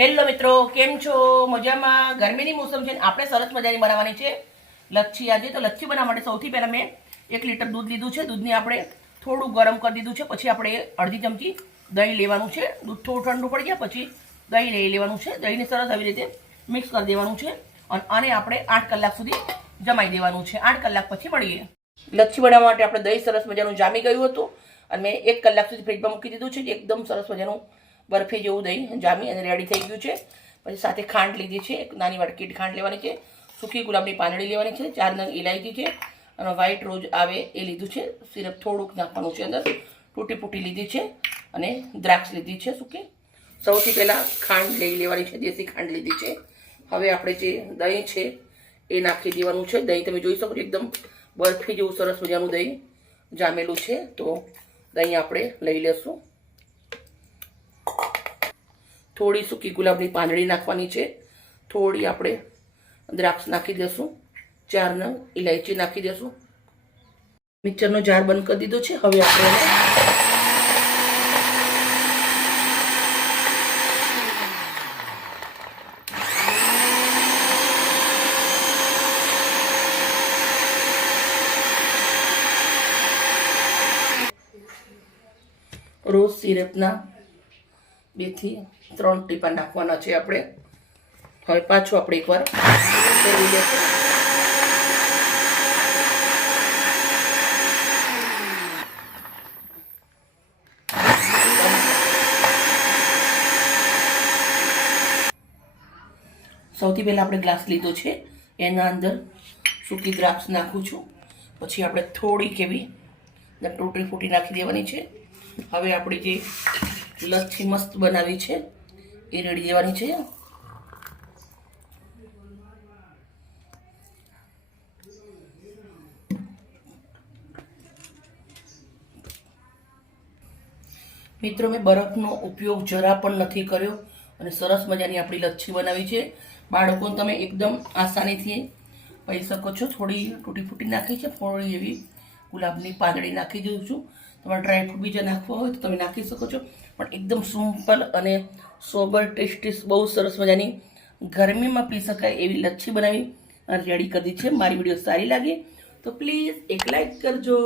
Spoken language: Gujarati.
હેલો મિત્રો, કેમ છો? મજામાં? ગરમીની મોસમ છે, આપણે સરસ મજાની બનાવવાની છે લચ્છી. આજે તો લચ્છી બનાવવા માટે સૌથી પહેલાં મેં 1 લીટર દૂધ લીધું છે. દૂધને આપણે થોડું ગરમ કરી દીધું છે. પછી આપણે અડધી ચમચી દહીં લેવાનું છે. દૂધ થોડું ઠંડુ પડી ગયા પછી દહીં લઈ લેવાનું છે. દહીંને સરસ આવી રીતે મિક્સ કરી દેવાનું છે અને આને આપણે 8 કલાક સુધી જમાઈ દેવાનું છે. 8 કલાક પછી મળીએ. લચ્છી બનાવવા માટે આપણે દહીં સરસ મજાનું જામી ગયું હતું અને મેં 1 કલાક સુધી ફ્રીજમાં મૂકી દીધું છે. એકદમ સરસ મજાનું બરફી જેવું દહીં જામી અને રેડી થઈ ગયું છે. પછી સાથે ખાંડ લીધી છે, એક નાની વાટકી ખાંડ લેવાની છે. સૂકી ગુલાબની પાંદડી લેવાની છે. 4 નંગ ઇલાયચી છે અને વ્હાઈટ રોજ આવે એ લીધું છે. સિરપ થોડુંક નાખવાનું છે અંદર. તૂટી ફૂટી લીધી છે અને દ્રાક્ષ લીધી છે સૂકી. સૌથી પહેલાં ખાંડ લઈ લેવાની છે, દેશી ખાંડ લીધી છે. હવે આપણે જે દહીં છે એ નાખી દેવાનું છે. દહીં તમે જોઈ શકો છો, એકદમ બરફી જેવું સરસ મજાનું દહીં જામેલું છે. તો દહીં આપણે લઈ લેશું. થોડી સૂકી ગુલાબની પાંદડી નાખવાની છે. થોડી આપણે દ્રાક્ષ નાખી દઈશું. 4 નંગ ઇલાયચી નાખી દઈશું. મિક્સરનો જાર બંધ કરી દીધો છે. હવે આપણે રોઝ સિરપના 2 થી 3 ટીપા નાખવાના છે આપણે. હવે પાછું આપણે એકવાર ફેરવી લઈશું. સૌથી પહેલાં આપણે ગ્લાસ લીધો છે, એના અંદર સૂકી દ્રાક્ષ નાખું છું. પછી આપણે થોડીક એવી તૂટી ફૂટી નાખી દેવાની છે. હવે આપણે જે લચ્છી મસ્ત બનાવી છે એ રેડી દેવાની છે. મિત્રો, મેં બરફનો ઉપયોગ જરા પણ નથી કર્યો અને સરસ મજાની આપણી લચ્છી બનાવી છે. બાળકોને તમે એકદમ આસાનીથી પી શકો છો. થોડી તૂટી ફૂટી નાખી છે, થોડી એવી ગુલાબની પાંદડી નાખી દઉં છું. તમારે ડ્રાયફ્રૂટ બીજા નાખવા હોય તો તમે નાખી શકો છો. પણ એકદમ સિમ્પલ અને સોબર ટેસ્ટી, બહુ સરસ મજાની ગરમીમાં પી શકાય એવી લચ્છી બનાવી અને રેડી કરી છે. મારી વિડીયો સારી લાગે તો પ્લીઝ એક લાઈક કરજો.